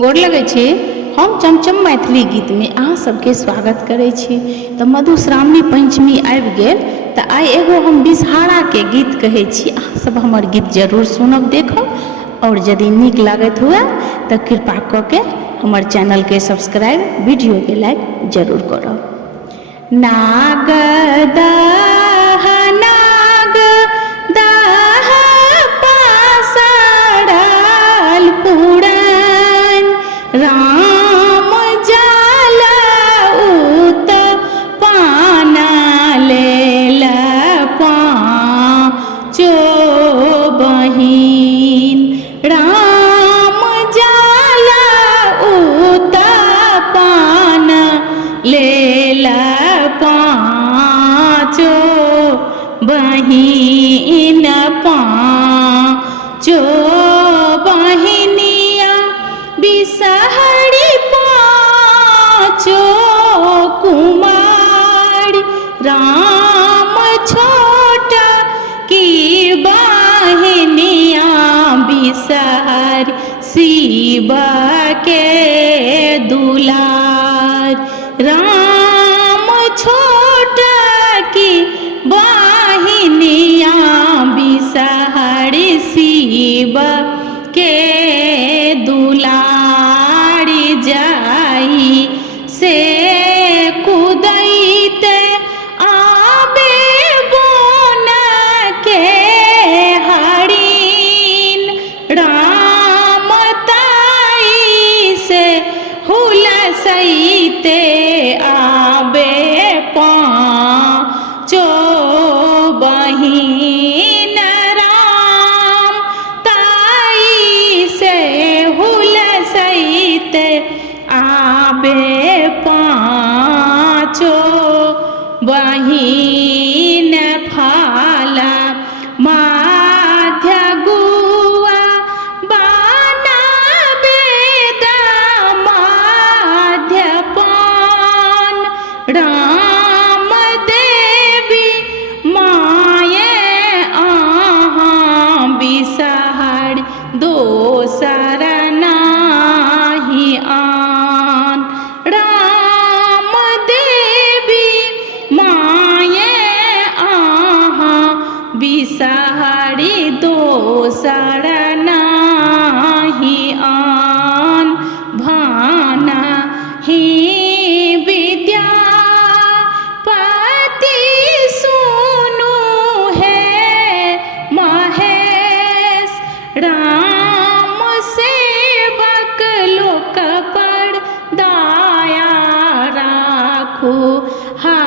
गोर लगै छी। हम चमचम मैथिली गीत में अहाँ सबके स्वागत करै छी। तो मधुश्रावणी पंचमी आबि गेल तो आई एगो हम बिषहारा के गीत कहै छी। अहाँ सब हमर गीत जरूर सुनब देखब और यदि नीक लागत हुए तो कृपा क के हमर चैनल के सब्सक्राइब वीडियो के लाइक जरूर करब। नाग दाह नाग दाह पासड़ल पुराण राम जाला उत पाना लेला पाँचो बहिन राम जाला उत पाना लेला पाँचो बहिन पाँचो बहिनिया बिसहरी पाँचो कुमारी राम छोटा की बहिनिया बिसहरी शिव के दुलार राम छोटा की बहिनिया बिसहरी शिव के दुलारी जाई से कुदैते आबे बोन के हरिन राम ताई से हुलसैते आबे पाँचो बहिन राम ताई से हुलसैते आबे पाँचो बहिन फाला माध्य गुआ बनाबे दामाध्य पान राम देवी माये आहाँ बिसहरी दोसर नाही आन राम देवी माये आहाँ बिसहरी दोसर नाही आन भाना ही विद्यापति सुनु है महेश राम सेवक लोक पर दया राखो हा